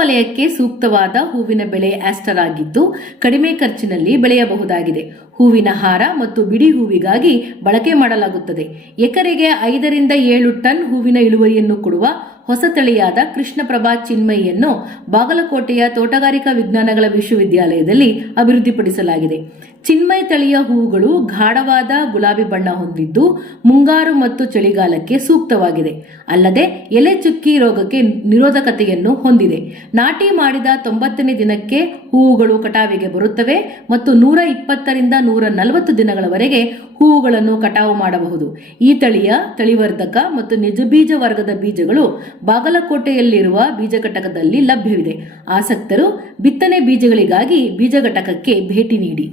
ಉಷ್ಣವಲಯಕ್ಕೆ ಸೂಕ್ತವಾದ ಹೂವಿನ ಬೆಳೆ ಆಸ್ಟರ್ ಆಗಿದ್ದು ಕಡಿಮೆ ಖರ್ಚಿನಲ್ಲಿ ಬೆಳೆಯಬಹುದಾಗಿದೆ. ಹೂವಿನ ಹಾರ ಮತ್ತು ಬಿಡಿ ಹೂವಿಗಾಗಿ ಬಳಕೆ ಮಾಡಲಾಗುತ್ತದೆ. ಎಕರೆಗೆ 5 ರಿಂದ 7 ಟನ್ ಹೂವಿನ ಇಳುವರಿಯನ್ನು ಕೊಡುವ ಹೊಸ ತಳಿಯಾದ ಕೃಷ್ಣಪ್ರಭಾ ಚಿನ್ಮಯಿಯನ್ನು ಬಾಗಲಕೋಟೆಯ ತೋಟಗಾರಿಕಾ ವಿಜ್ಞಾನಗಳ ವಿಶ್ವವಿದ್ಯಾಲಯದಲ್ಲಿ ಅಭಿವೃದ್ಧಿಪಡಿಸಲಾಗಿದೆ. ಚಿನ್ಮಯಿ ತಳಿಯ ಹೂವುಗಳು ಗಾಢವಾದ ಗುಲಾಬಿ ಬಣ್ಣ ಹೊಂದಿದ್ದು ಮುಂಗಾರು ಮತ್ತು ಚಳಿಗಾಲಕ್ಕೆ ಸೂಕ್ತವಾಗಿದೆ. ಅಲ್ಲದೆ ಎಲೆ ಚುಕ್ಕಿ ರೋಗಕ್ಕೆ ನಿರೋಧಕತೆಯನ್ನು ಹೊಂದಿದೆ. ನಾಟಿ ಮಾಡಿದ 90ನೇ ದಿನಕ್ಕೆ ಹೂವುಗಳು ಕಟಾವಿಗೆ ಬರುತ್ತವೆ ಮತ್ತು 120 ರಿಂದ 140 ದಿನಗಳವರೆಗೆ ಹೂವುಗಳನ್ನು ಕಟಾವು ಮಾಡಬಹುದು. ಈ ತಳಿಯ ತಳಿವರ್ಧಕ ಮತ್ತು ನಿಜಬೀಜ ವರ್ಗದ ಬೀಜಗಳು ಬಾಗಲಕೋಟೆಯಲ್ಲಿರುವ ಬೀಜ ಘಟಕದಲ್ಲಿ ಲಭ್ಯವಿದೆ. ಆಸಕ್ತರು ಬಿತ್ತನೆ ಬೀಜಗಳಿಗಾಗಿ ಬೀಜ ಘಟಕಕ್ಕೆ ಭೇಟಿ ನೀಡಿ.